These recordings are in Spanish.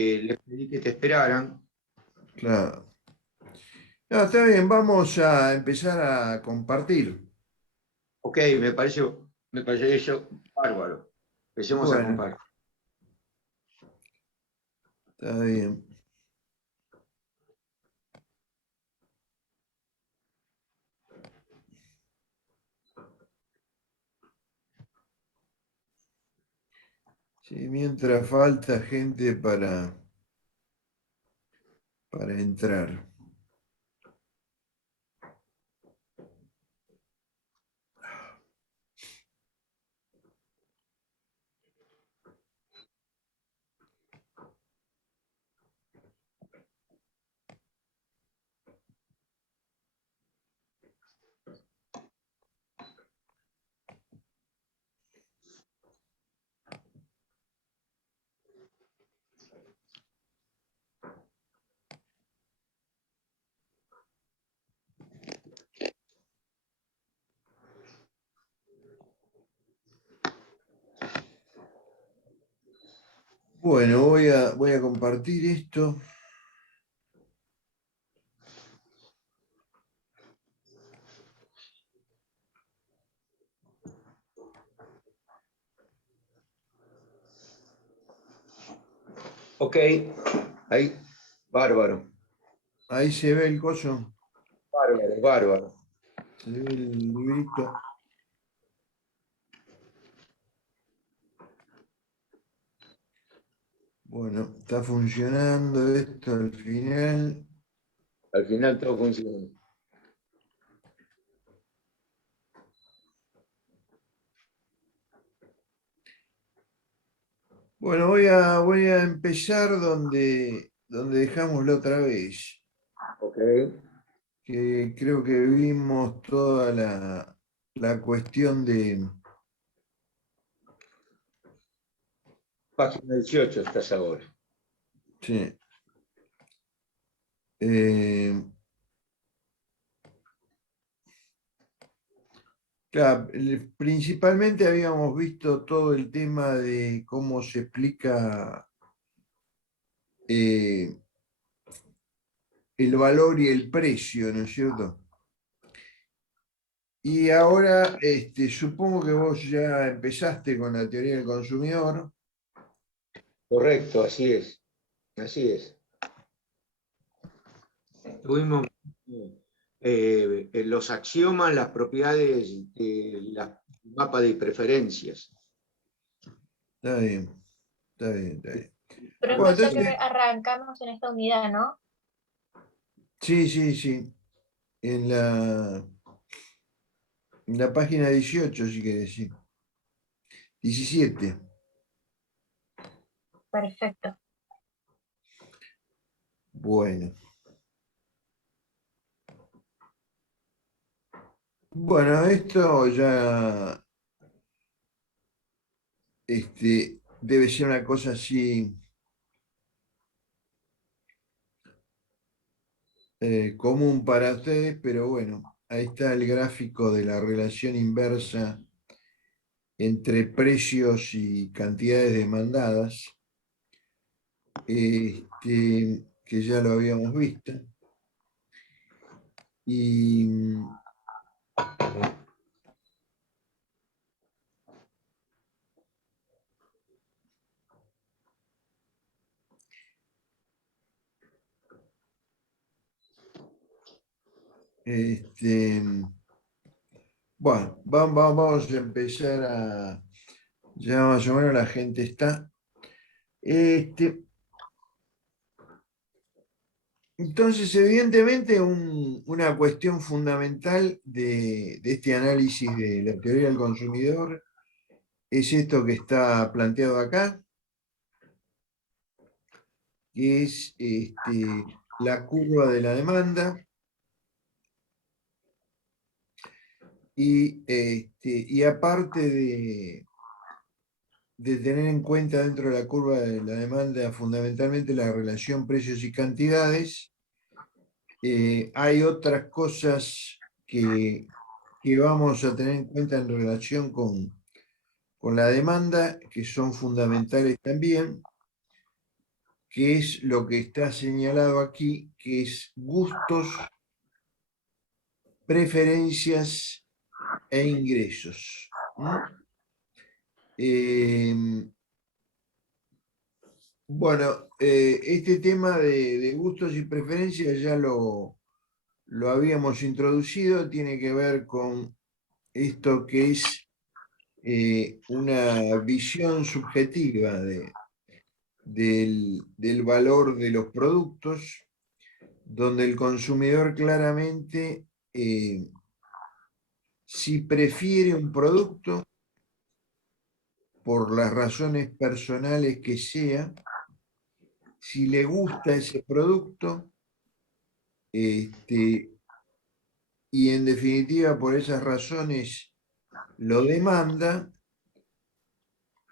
les pedí que te esperaran. Claro. No, está bien, vamos a empezar a compartir. Ok, me parece eso bárbaro. Empecemos a Bueno, compartir. está bien. Sí, mientras falta gente para entrar. Bueno, voy a compartir esto. Ok, ahí, bárbaro, Ahí se ve el coso, bárbaro, bárbaro. se ve el librito. Bueno, está funcionando esto al final. Al final todo funciona. Bueno, voy a empezar donde dejamos la otra vez, Ok, que creo que vimos toda la cuestión de... página 18 estás ahora. Sí, eh, claro, principalmente habíamos visto todo el tema de cómo se explica eh, el valor y el precio, ¿no es cierto? Y ahora supongo que vos ya empezaste con la teoría del consumidor. Correcto, así es, así es. Tuvimos los axiomas, las propiedades del mapa de preferencias. Está bien, está bien, está bien. Bueno, Profesor, creo que entonces, arrancamos en esta unidad, ¿no? sí, sí, sí. En la página 18, sí que decir. 17. Perfecto. Bueno. Bueno, esto ya debe ser una cosa así común para ustedes, pero bueno, ahí está el gráfico de la relación inversa entre precios y cantidades demandadas, que ya lo habíamos visto. Y este, bueno, vamos a empezar a, ya más o menos la gente está. Este, entonces, evidentemente, una cuestión fundamental de este análisis de la teoría del consumidor es esto que está planteado acá, que es la curva de la demanda y aparte de tener en cuenta dentro de la curva de la demanda fundamentalmente la relación precios y cantidades, hay otras cosas que vamos a tener en cuenta en relación con la demanda, que son fundamentales también, que es lo que está señalado aquí, que es gustos, preferencias e ingresos. Bueno, este tema de gustos y preferencias ya lo habíamos introducido, tiene que ver con esto que es una visión subjetiva del valor de los productos, donde el consumidor claramente, si prefiere un producto, por las razones personales que sea, si le gusta ese producto, y en definitiva por esas razones lo demanda,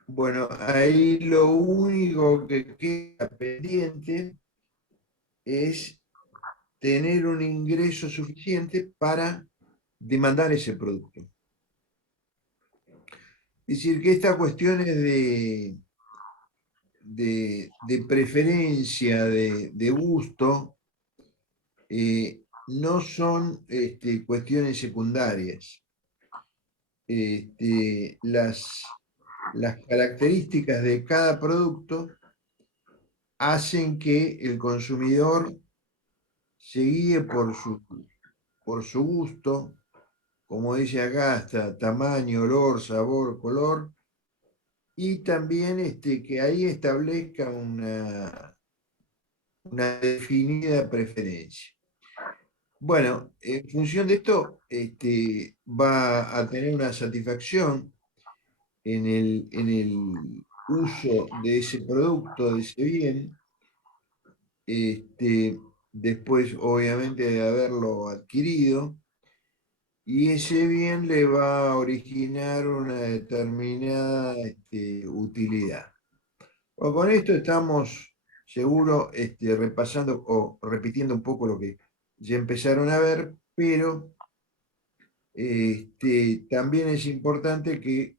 bueno, ahí lo único que queda pendiente es tener un ingreso suficiente para demandar ese producto. Es decir, que estas cuestiones de preferencia, de gusto, no son cuestiones secundarias. Las características de cada producto hacen que el consumidor se guíe por su gusto, como dice acá, hasta tamaño, olor, sabor, color, y también que ahí establezca una definida preferencia. Bueno, en función de esto, va a tener una satisfacción en el uso de ese producto, de ese bien, después obviamente de haberlo adquirido, y ese bien le va a originar una determinada utilidad. Bueno, con esto estamos seguro repasando o repitiendo un poco lo que ya empezaron a ver, pero también es importante que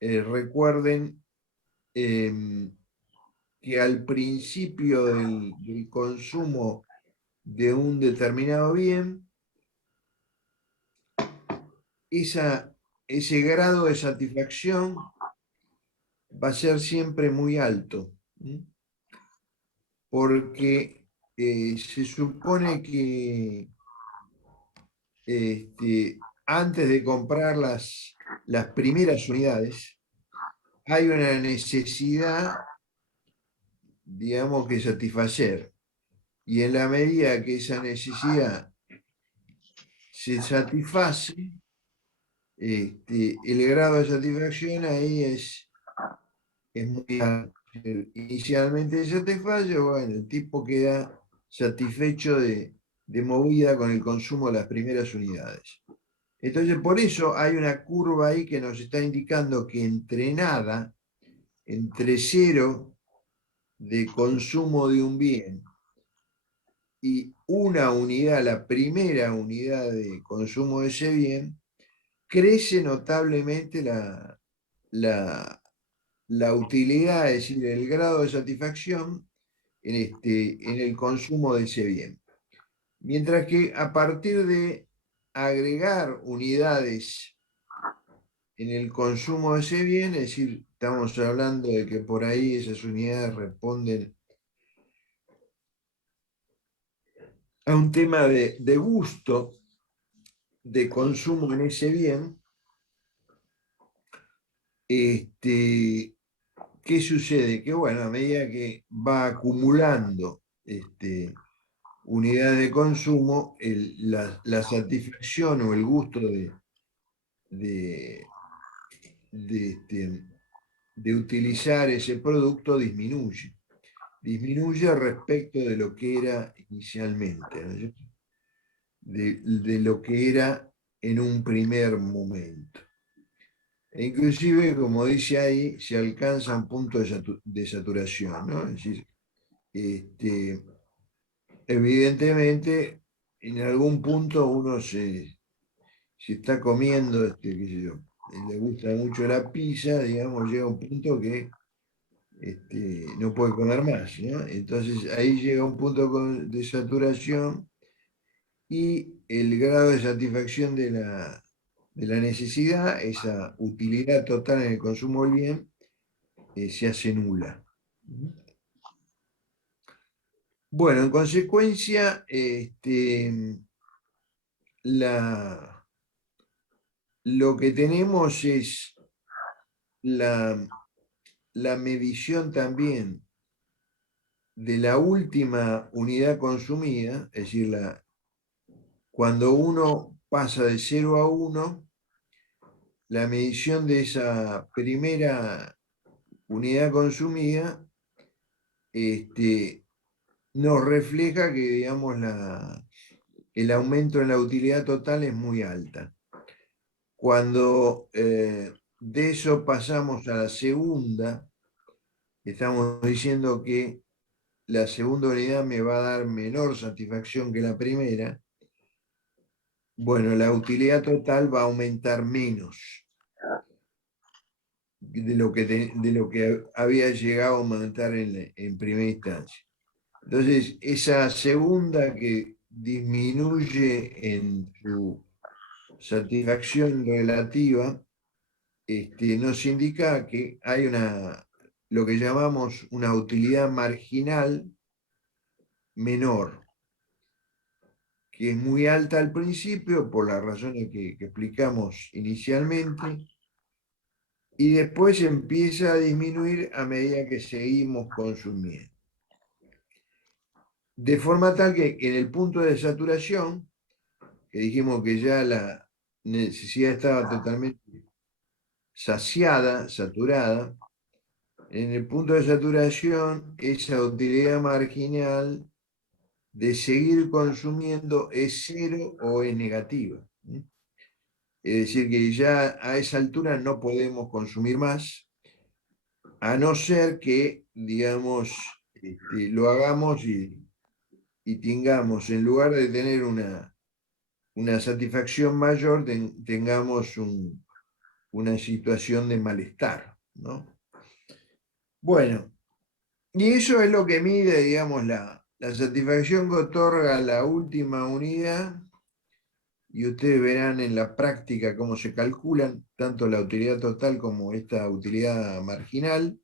recuerden que al principio del consumo de un determinado bien, ese grado de satisfacción va a ser siempre muy alto, porque se supone que antes de comprar las primeras unidades, hay una necesidad, digamos, que satisfacer. Y en la medida que esa necesidad se satisface, el grado de satisfacción ahí es muy alto. Inicialmente se satisface, bueno, el tipo queda satisfecho de movida con el consumo de las primeras unidades. Entonces, por eso hay una curva ahí que nos está indicando que entre cero de consumo de un bien y una unidad, la primera unidad de consumo de ese bien, crece notablemente la utilidad, es decir, el grado de satisfacción en el consumo de ese bien. Mientras que a partir de agregar unidades en el consumo de ese bien, es decir, estamos hablando de que por ahí esas unidades responden a un tema de gusto, de consumo en ese bien, ¿qué sucede? Que bueno, a medida que va acumulando unidades de consumo, la satisfacción o el gusto de utilizar ese producto disminuye. Disminuye respecto de lo que era inicialmente, ¿no? de lo que era en un primer momento. E inclusive, como dice ahí, se alcanza un punto de saturación, ¿no? Es decir, evidentemente, en algún punto uno se está comiendo, qué sé yo, le gusta mucho la pizza, digamos, llega un punto que no puede comer más, ¿no? Entonces ahí llega un punto de saturación y el grado de satisfacción de la necesidad, esa utilidad total en el consumo del bien, se hace nula. Bueno, en consecuencia, lo que tenemos es la medición también de la última unidad consumida, es decir, cuando uno pasa de 0 a 1, la medición de esa primera unidad consumida nos refleja que, digamos, el aumento en la utilidad total es muy alta. Cuando de eso pasamos a la segunda, estamos diciendo que la segunda unidad me va a dar menor satisfacción que la primera. Bueno, la utilidad total va a aumentar menos de lo que había llegado a aumentar en primera instancia. Entonces, esa segunda que disminuye en su satisfacción relativa, nos indica que hay lo que llamamos una utilidad marginal menor, que es muy alta al principio por las razones que explicamos inicialmente, y después empieza a disminuir a medida que seguimos consumiendo. De forma tal que en el punto de saturación, que dijimos que ya la necesidad estaba totalmente saciada, saturada, en el punto de saturación, esa utilidad marginal de seguir consumiendo es cero o es negativa. Es decir, que ya a esa altura no podemos consumir más, a no ser que, digamos, lo hagamos y tengamos, en lugar de tener una satisfacción mayor, tengamos una situación de malestar, ¿no? Bueno, y eso es lo que mide, digamos, la satisfacción que otorga la última unidad, y ustedes verán en la práctica cómo se calculan tanto la utilidad total como esta utilidad marginal.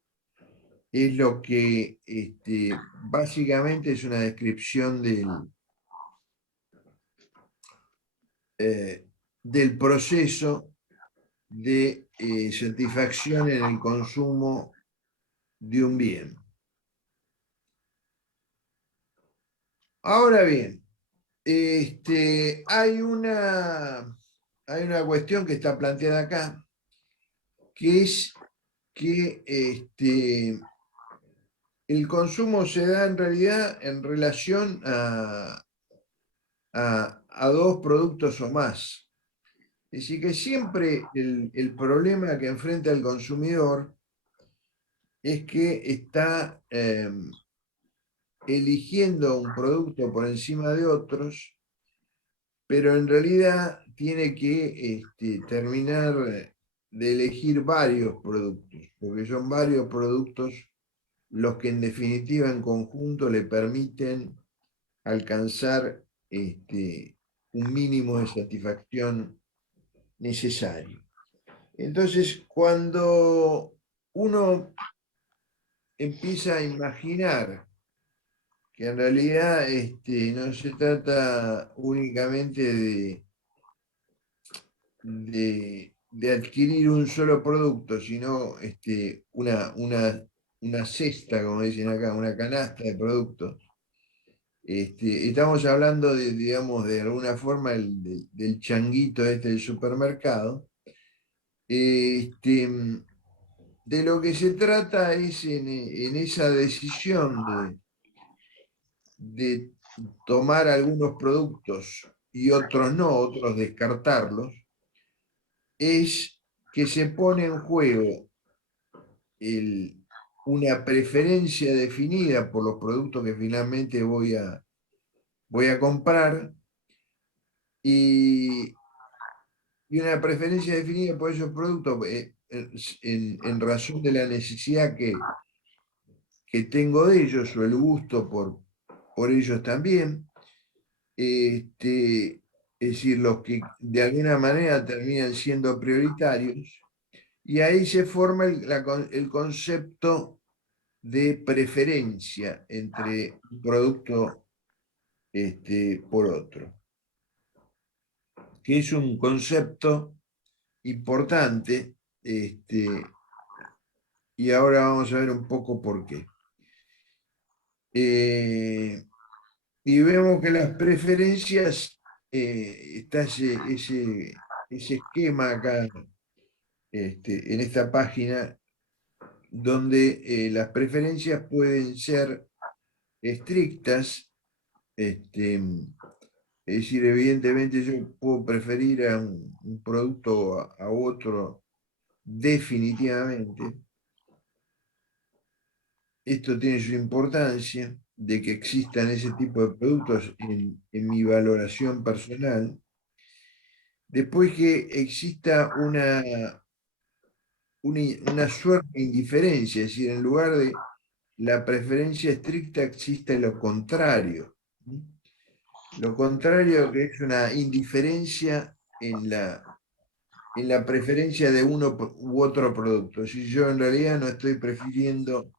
Es lo que básicamente es una descripción del proceso de satisfacción en el consumo de un bien. Ahora bien, hay una cuestión que está planteada acá, que es que el consumo se da en realidad en relación a dos productos o más. Es decir, que siempre el problema que enfrenta el consumidor es que está eligiendo un producto por encima de otros, pero en realidad tiene que terminar de elegir varios productos, porque son varios productos los que en definitiva en conjunto le permiten alcanzar un mínimo de satisfacción necesario. Entonces, cuando uno empieza a imaginar que en realidad no se trata únicamente de adquirir un solo producto, sino una cesta, como dicen acá, una canasta de productos. Estamos hablando digamos, de alguna forma del changuito del supermercado. De lo que se trata es en esa decisión de tomar algunos productos y otros no, otros descartarlos, es que se pone en juego una preferencia definida por los productos que finalmente voy a comprar, y una preferencia definida por esos productos en razón de la necesidad que tengo de ellos o el gusto por ellos también. Es decir, los que de alguna manera terminan siendo prioritarios. Y ahí se forma el concepto de preferencia entre un producto por otro, que es un concepto importante, y ahora vamos a ver un poco por qué. Y vemos que las preferencias, está ese esquema acá, en esta página, donde las preferencias pueden ser estrictas, es decir, evidentemente yo puedo preferir a un producto a otro definitivamente. Esto tiene su importancia de que existan ese tipo de productos en mi valoración personal. Después que exista una suerte de indiferencia, es decir, en lugar de la preferencia estricta existe lo contrario. Lo contrario, que es una indiferencia en la preferencia de uno u otro producto. Si yo en realidad no estoy prefiriendo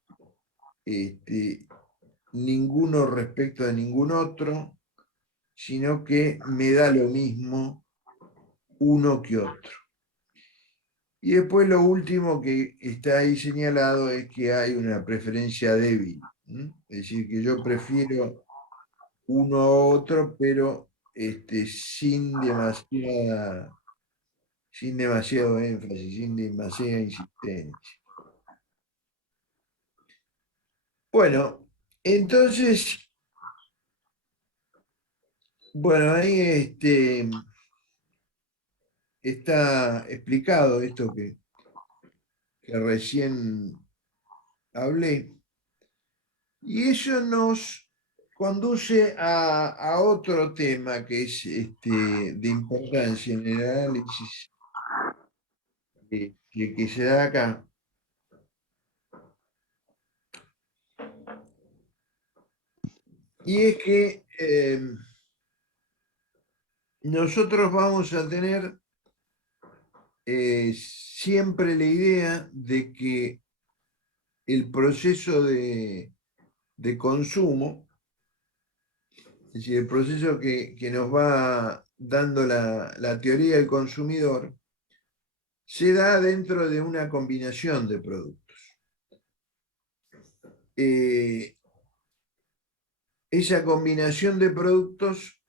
ninguno respecto de ningún otro, sino que me da lo mismo uno que otro. Y después lo último que está ahí señalado es que hay una preferencia débil. Es decir, que yo prefiero uno a otro, pero sin demasiado énfasis, sin demasiada insistencia. Bueno, entonces, bueno, ahí está explicado esto que recién hablé. Y eso nos conduce a otro tema que es de importancia en el análisis que se da acá. Y es que nosotros vamos a tener siempre la idea de que el proceso de consumo, es decir, el proceso que nos va dando la teoría del consumidor, se da dentro de una combinación de productos. Esa combinación de productos,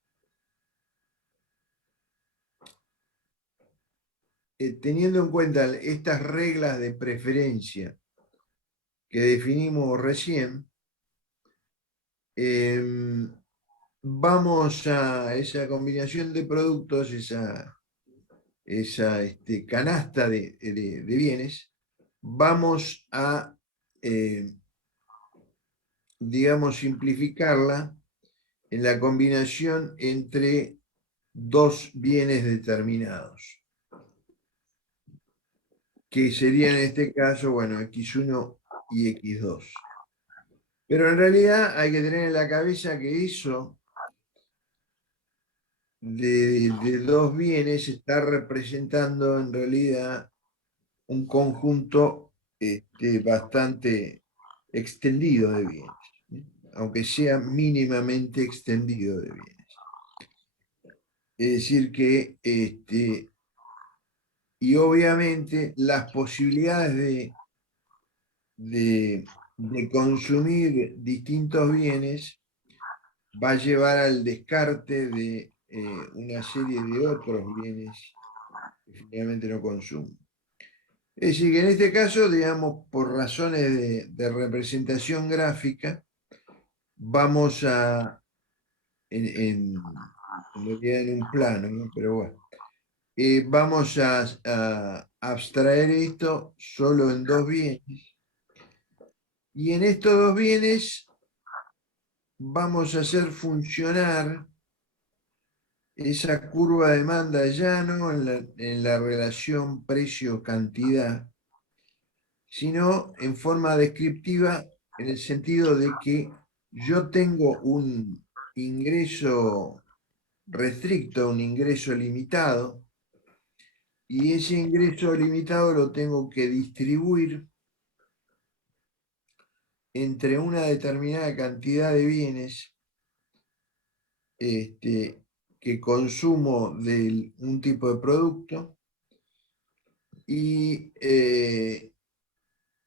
teniendo en cuenta estas reglas de preferencia que definimos recién, vamos a esa combinación de productos, esa canasta de bienes, vamos a, digamos, simplificarla en la combinación entre dos bienes determinados, que serían en este caso, bueno, X1 y X2. Pero en realidad hay que tener en la cabeza que eso de dos bienes está representando en realidad un conjunto bastante extendido de bienes, aunque sea mínimamente extendido de bienes. Es decir que, y obviamente las posibilidades de consumir distintos bienes va a llevar al descarte de una serie de otros bienes que finalmente no consumen. Es decir, que en este caso, digamos, por razones de representación gráfica, vamos a, en realidad en un plano, ¿no? Pero bueno, vamos a abstraer esto solo en dos bienes. Y en estos dos bienes vamos a hacer funcionar esa curva de demanda ya no en la relación precio-cantidad, sino en forma descriptiva en el sentido de que yo tengo un ingreso restricto, un ingreso limitado, y ese ingreso limitado lo tengo que distribuir entre una determinada cantidad de bienes que consumo de un tipo de producto, y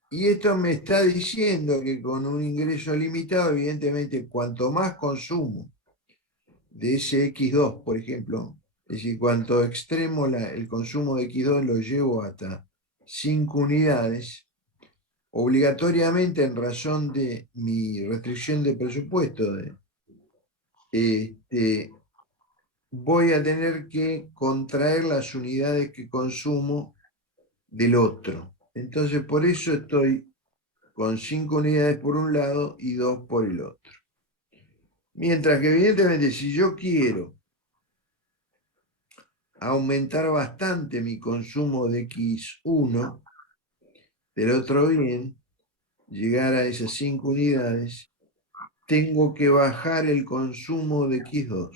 esto me está diciendo que con un ingreso limitado, evidentemente, cuanto más consumo de ese X2, por ejemplo, es decir, cuanto extremo el consumo de X2 lo llevo hasta 5 unidades, obligatoriamente en razón de mi restricción de presupuesto, voy a tener que contraer las unidades que consumo del otro. Entonces, por eso estoy con 5 unidades por un lado y 2 por el otro. Mientras que evidentemente si yo quiero aumentar bastante mi consumo de X1 del otro bien, llegar a esas 5 unidades, tengo que bajar el consumo de X2.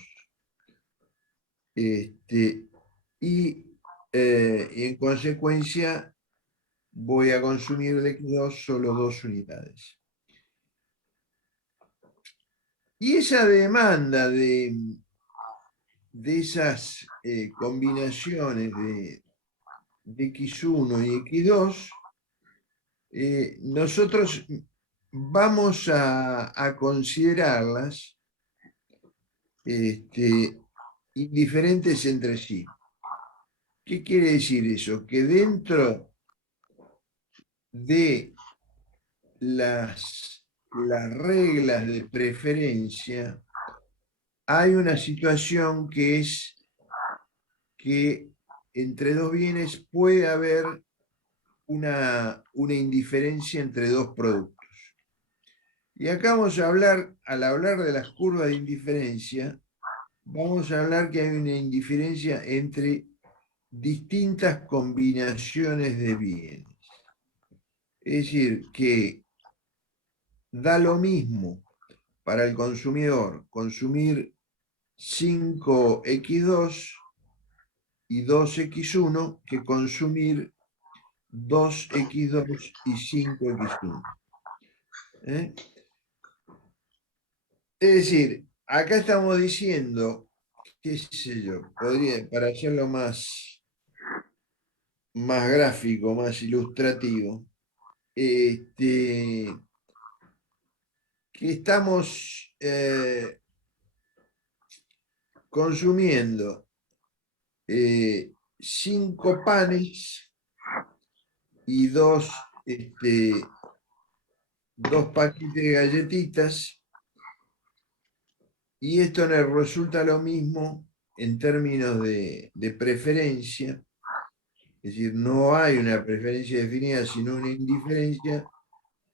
Y en consecuencia voy a consumir de X2 solo 2 unidades. Y esa demanda de esas combinaciones de X1 y X2, nosotros vamos a considerarlas indiferentes entre sí. ¿Qué quiere decir eso? Que dentro de las reglas de preferencia hay una situación que es que entre dos bienes puede haber una indiferencia entre dos productos. Y acá vamos a hablar, al hablar de las curvas de indiferencia, vamos a hablar que hay una indiferencia entre distintas combinaciones de bienes. Es decir, que da lo mismo para el consumidor consumir 5X2 y 2X1 que consumir 2X2 y 5X1. Es decir, acá estamos diciendo, qué sé yo, para hacerlo más gráfico, más ilustrativo, que estamos consumiendo 5 panes y 2 paquetes de galletitas, y esto nos resulta lo mismo en términos de preferencia. Es decir, no hay una preferencia definida, sino una indiferencia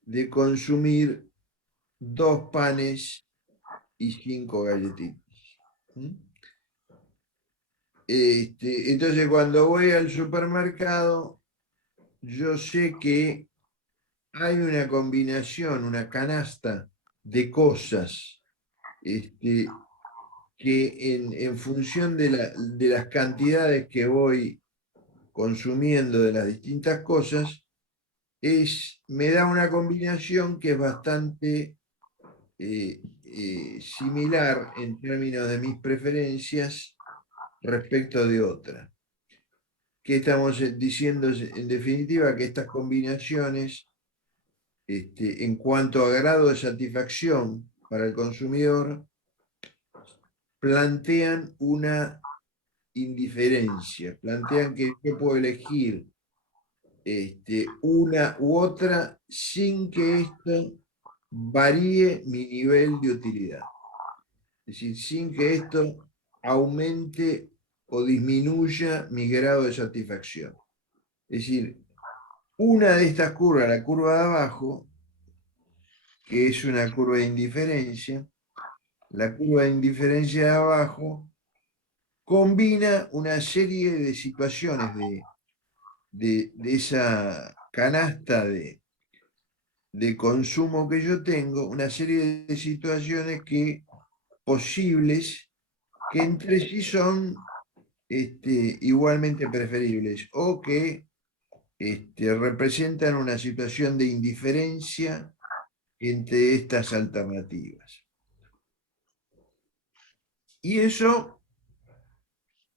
de consumir 2 panes y 5 galletitas. Entonces, cuando voy al supermercado, yo sé que hay una combinación, una canasta de cosas que en función de las cantidades que voy consumiendo de las distintas cosas, me da una combinación que es bastante similar en términos de mis preferencias respecto de otra. ¿Qué estamos diciendo? En definitiva, que estas combinaciones, en cuanto a grado de satisfacción para el consumidor, plantean una indiferencia, plantean que yo puedo elegir una u otra sin que esto varíe mi nivel de utilidad. Es decir, sin que esto aumente o disminuya mi grado de satisfacción. Es decir, una de estas curvas, la curva de abajo, que es una curva de indiferencia, la curva de indiferencia de abajo combina una serie de situaciones de esa canasta de de consumo que yo tengo, una serie de situaciones posibles que entre sí son igualmente preferibles o que representan una situación de indiferencia entre estas alternativas. Y eso,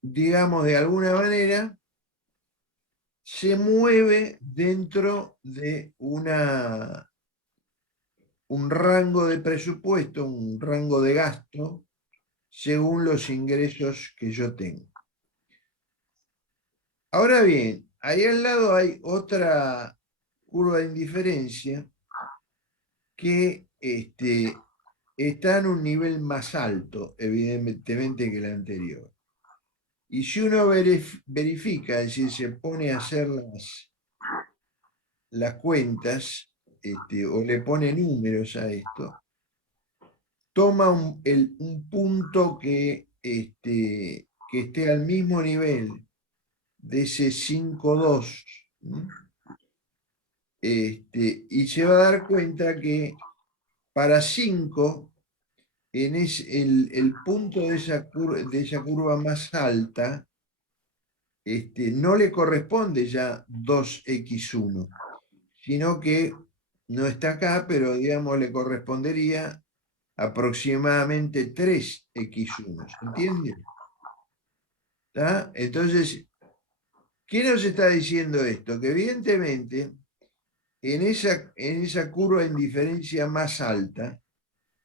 digamos, de alguna manera, se mueve dentro de un rango de presupuesto, un rango de gasto, según los ingresos que yo tengo. Ahora bien, ahí al lado hay otra curva de indiferencia que está en un nivel más alto, evidentemente, que la anterior. Y si uno verifica, es decir, se pone a hacer las cuentas, o le pone números a esto, toma un punto que esté al mismo nivel de ese 5,2, y se va a dar cuenta que para 5, el punto de esa curva más alta, no le corresponde ya 2x1, sino que no está acá, pero digamos le correspondería aproximadamente 3x1, ¿se entiende? ¿Está? Entonces, ¿qué nos está diciendo esto? Que evidentemente en esa curva de indiferencia más alta,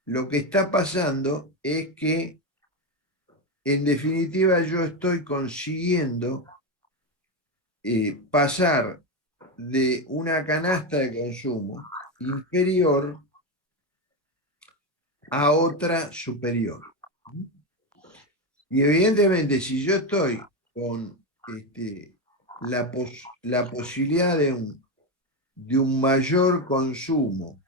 lo que está pasando es que en definitiva yo estoy consiguiendo pasar de una canasta de consumo inferior a otra superior. Y evidentemente, si yo estoy con la posibilidad de un mayor consumo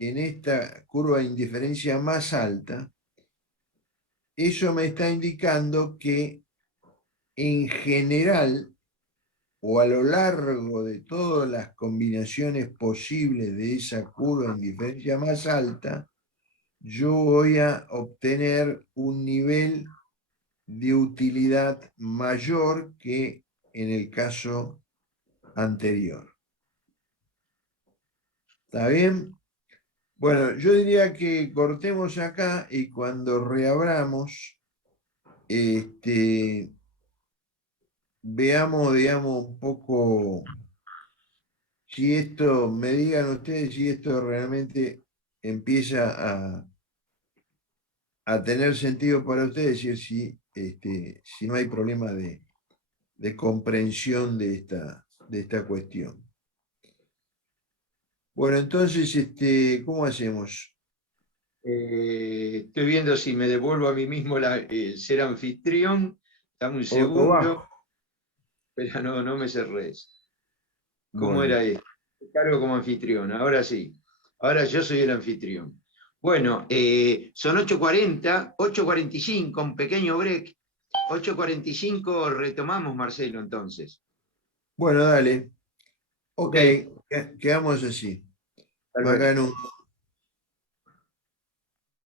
en esta curva de indiferencia más alta, eso me está indicando que en general, o a lo largo de todas las combinaciones posibles de esa curva de indiferencia más alta, yo voy a obtener un nivel de utilidad mayor que en el caso anterior. ¿Está bien? Bueno, yo diría que cortemos acá y cuando reabramos, veamos, digamos, un poco si esto, me digan ustedes si esto realmente empieza a tener sentido para ustedes, y si no hay problema de comprensión de esta cuestión. Bueno, entonces, ¿cómo hacemos? Estoy viendo si me devuelvo a mí mismo ser anfitrión. Dame un O lo segundo. bajo. Pero no me cerrés. ¿Cómo Bueno, era esto? Cargo como anfitrión. Ahora sí. Ahora yo soy el anfitrión. Bueno, son 8:40, 8:45, un pequeño break. 8:45 retomamos, Marcelo, entonces. bueno, dale. Ok, Ok, quedamos así. hasta luego. Macanudo.